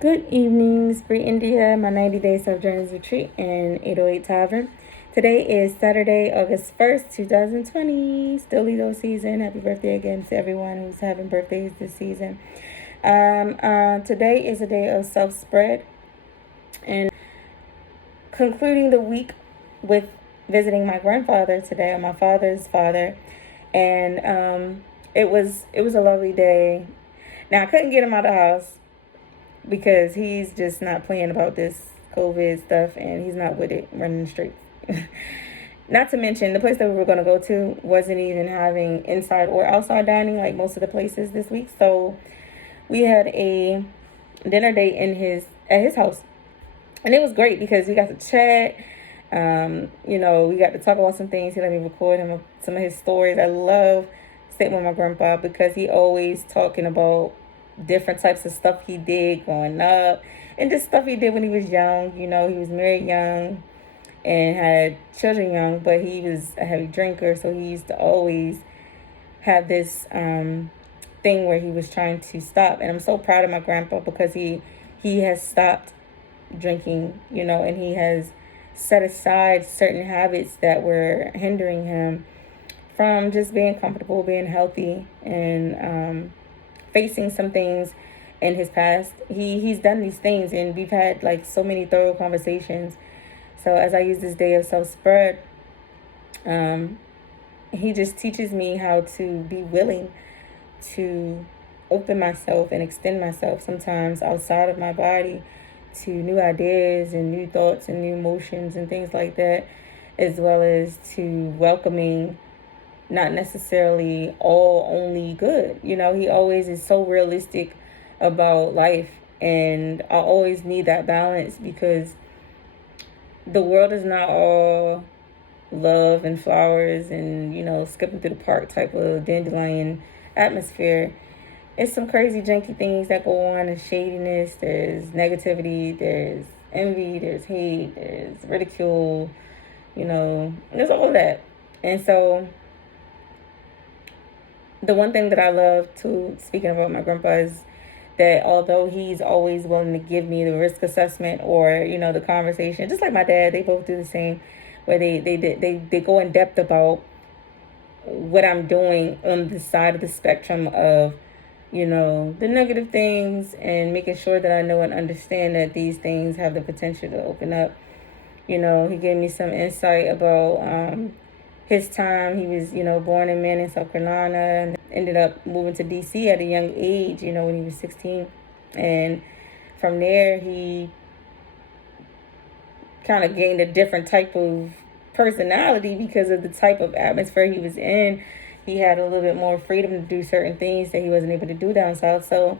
Good evening, it's BreiEndia, my 90-day self-journeys retreat in 808 Tavern. Today is Saturday, August 1st, 2020. Still Leo season. Happy birthday again to everyone who's having birthdays this season. Today is a day of self-spread and concluding the week with visiting my grandfather today, or my father's father. And it was a lovely day. Now, I couldn't get him out of the house because he's just not playing about this COVID stuff, and he's not with it running the streets. Not to mention, the place that we were going to go to wasn't even having inside or outside dining like most of the places this week. So we had a dinner date at his house, and it was great because we got to chat. We got to talk about some things. He let me record him some of his stories. I love sitting with my grandpa because he always talking about different types of stuff he did growing up and just stuff he did when he was young. He was married young and had children young, but he was a heavy drinker, so he used to always have this thing where he was trying to stop. And I'm so proud of my grandpa because he has stopped drinking, and he has set aside certain habits that were hindering him from just being comfortable, being healthy, and facing some things in his past. He's done these things, and we've had like so many thorough conversations. So as I use this day of self-spread, he just teaches me how to be willing to open myself and extend myself sometimes outside of my body to new ideas and new thoughts and new emotions and things like that, as well as to welcoming not necessarily all only good. He always is so realistic about life, and I always need that balance because the world is not all love and flowers and skipping through the park type of dandelion atmosphere. It's some crazy janky things that go on. There's shadiness, there's negativity, there's envy, there's hate, there's ridicule, there's all that. And so the one thing that I love too, speaking about my grandpa, is that although he's always willing to give me the risk assessment or the conversation, just like my dad, they both do the same, where they go in depth about what I'm doing on the side of the spectrum of the negative things, and making sure that I know and understand that these things have the potential to open up. He gave me some insight about his time. He was, born in Manning, South Carolina, and ended up moving to D.C. at a young age, when he was 16. And from there, he kind of gained a different type of personality because of the type of atmosphere he was in. He had a little bit more freedom to do certain things that he wasn't able to do down south. So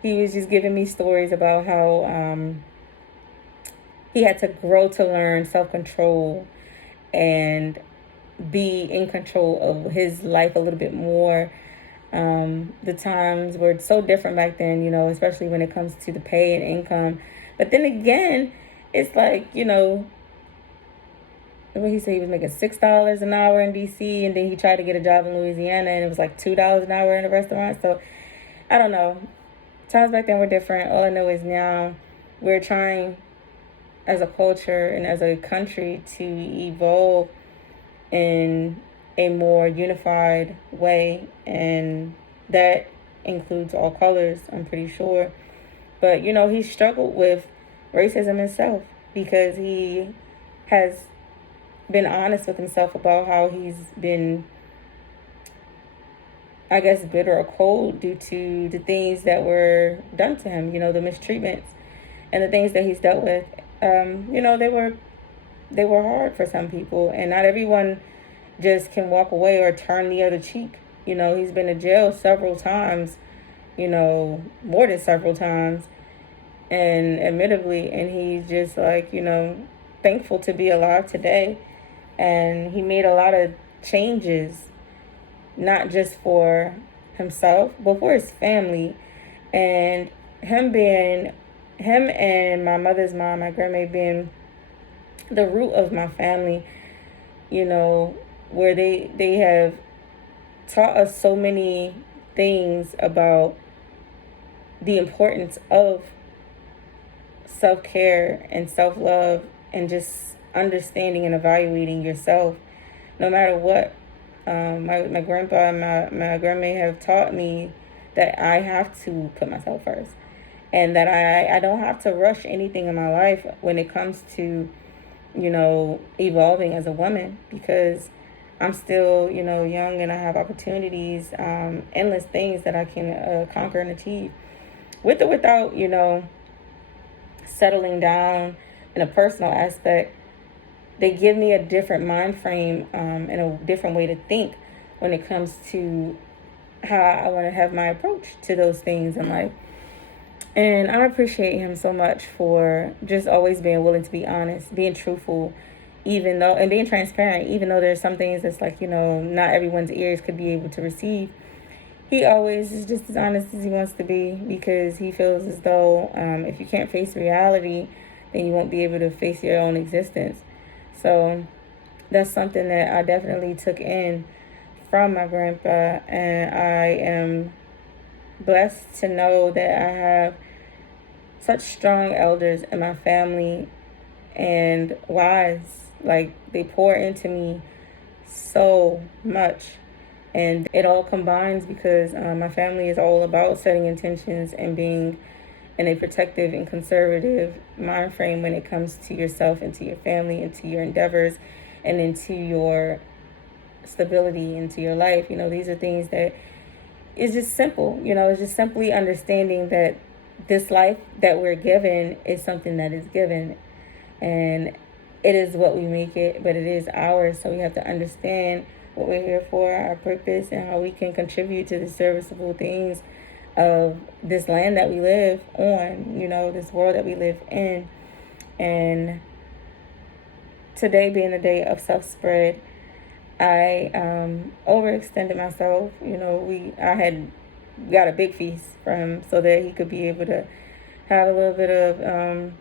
he was just giving me stories about how he had to grow to learn self-control and be in control of his life a little bit more. The times were so different back then, especially when it comes to the pay and income. But then again, it's like, what he said, he was making $6 an hour in DC, and then he tried to get a job in Louisiana, and it was like $2 an hour in a restaurant. So I don't know. Times back then were different. All I know is now we're trying as a culture and as a country to evolve in a more unified way, and that includes all colors, I'm pretty sure. But he struggled with racism himself because he has been honest with himself about how he's been, I guess, bitter or cold due to the things that were done to him, the mistreatments and the things that he's dealt with. They were hard for some people, and not everyone just can walk away or turn the other cheek. He's been to jail several times, more than several times, and admittedly, and he's just like, thankful to be alive today. And he made a lot of changes, not just for himself, but for his family. And him and my mother's mom, my grandma, being the root of my family, where they have taught us so many things about the importance of self-care and self-love and just understanding and evaluating yourself no matter what. My grandpa and my grandma have taught me that I have to put myself first, and that I don't have to rush anything in my life when it comes to, evolving as a woman, because I'm still, young, and I have opportunities, endless things that I can conquer and achieve with or without, settling down in a personal aspect. They give me a different mind frame, and a different way to think when it comes to how I want to have my approach to those things in life. And I appreciate him so much for just always being willing to be honest, being truthful, and being transparent, even though there's some things that's like, not everyone's ears could be able to receive. He always is just as honest as he wants to be, because he feels as though if you can't face reality, then you won't be able to face your own existence. So that's something that I definitely took in from my grandpa, and I am blessed to know that I have such strong elders in my family and wise. Like, they pour into me so much, and it all combines because my family is all about setting intentions and being in a protective and conservative mind frame when it comes to yourself and to your family and to your endeavors and into your stability into your life. These are things that is just simple. It's just simply understanding that this life that we're given is something that is given, and it is what we make it, but it is ours. So we have to understand what we're here for, our purpose, and how we can contribute to the serviceable things of this land that we live on, this world that we live in. And today being the day of self-spread, I overextended myself. I had got a big feast from him so that he could be able to have a little bit of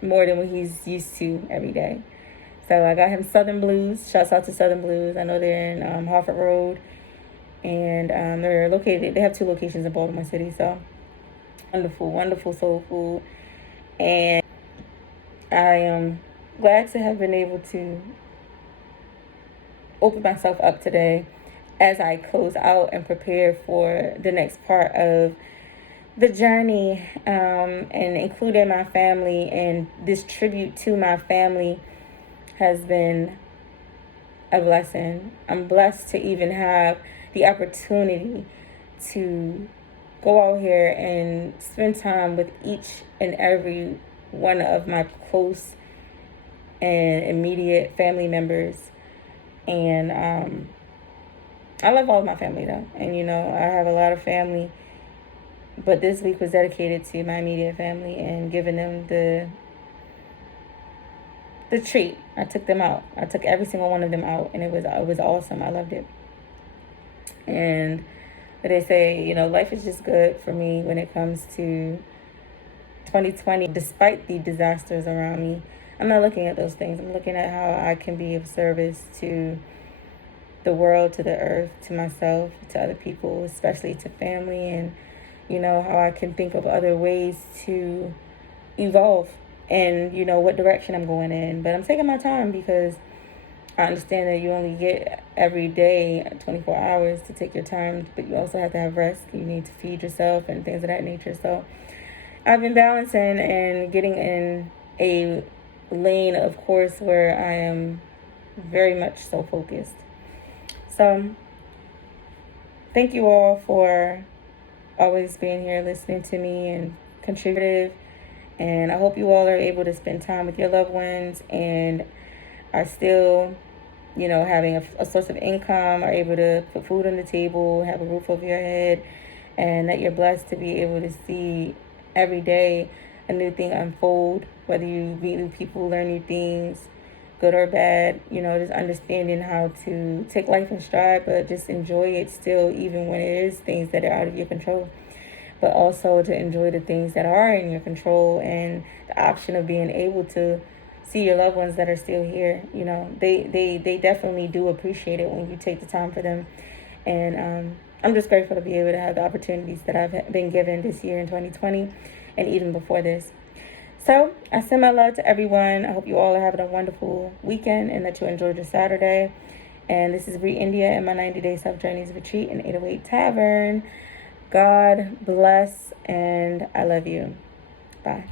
more than what he's used to every day. So I got him Southern Blues. Shouts out to Southern Blues. I know they're in Harford Road, and they're located. They have 2 locations in Baltimore City. So wonderful, wonderful soul food, and I am glad to have been able to open myself up today as I close out and prepare for the next part of the journey, and including my family. And this tribute to my family has been a blessing. I'm blessed to even have the opportunity to go out here and spend time with each and every one of my close and immediate family members. And I love all of my family though. And I have a lot of family, but this week was dedicated to my immediate family and giving them the treat. I took them out. I took every single one of them out, and it was awesome. I loved it. And they say, life is just good for me when it comes to 2020. Despite the disasters around me, I'm not looking at those things. I'm looking at how I can be of service to the world, to the earth, to myself, to other people, especially to family, and how I can think of other ways to evolve and what direction I'm going in. But I'm taking my time because I understand that you only get every day 24 hours to take your time, but you also have to have rest. You need to feed yourself and things of that nature. So I've been balancing and getting in a lane, of course, where I am very much so focused. So thank you all for always being here, listening to me and contributive. And I hope you all are able to spend time with your loved ones and are still, having a source of income, are able to put food on the table, have a roof over your head, and that you're blessed to be able to see every day a new thing unfold, whether you meet new people, learn new things, good or bad, just understanding how to take life in stride, but just enjoy it still, even when it is things that are out of your control. But also to enjoy the things that are in your control, and the option of being able to see your loved ones that are still here. They definitely do appreciate it when you take the time for them. And I'm just grateful to be able to have the opportunities that I've been given this year in 2020 and even before this. So I send my love to everyone. I hope you all are having a wonderful weekend and that you enjoyed your Saturday. And this is BreiEndia and my 90-day self-journeys retreat in 808 Tavern. God bless, and I love you. Bye.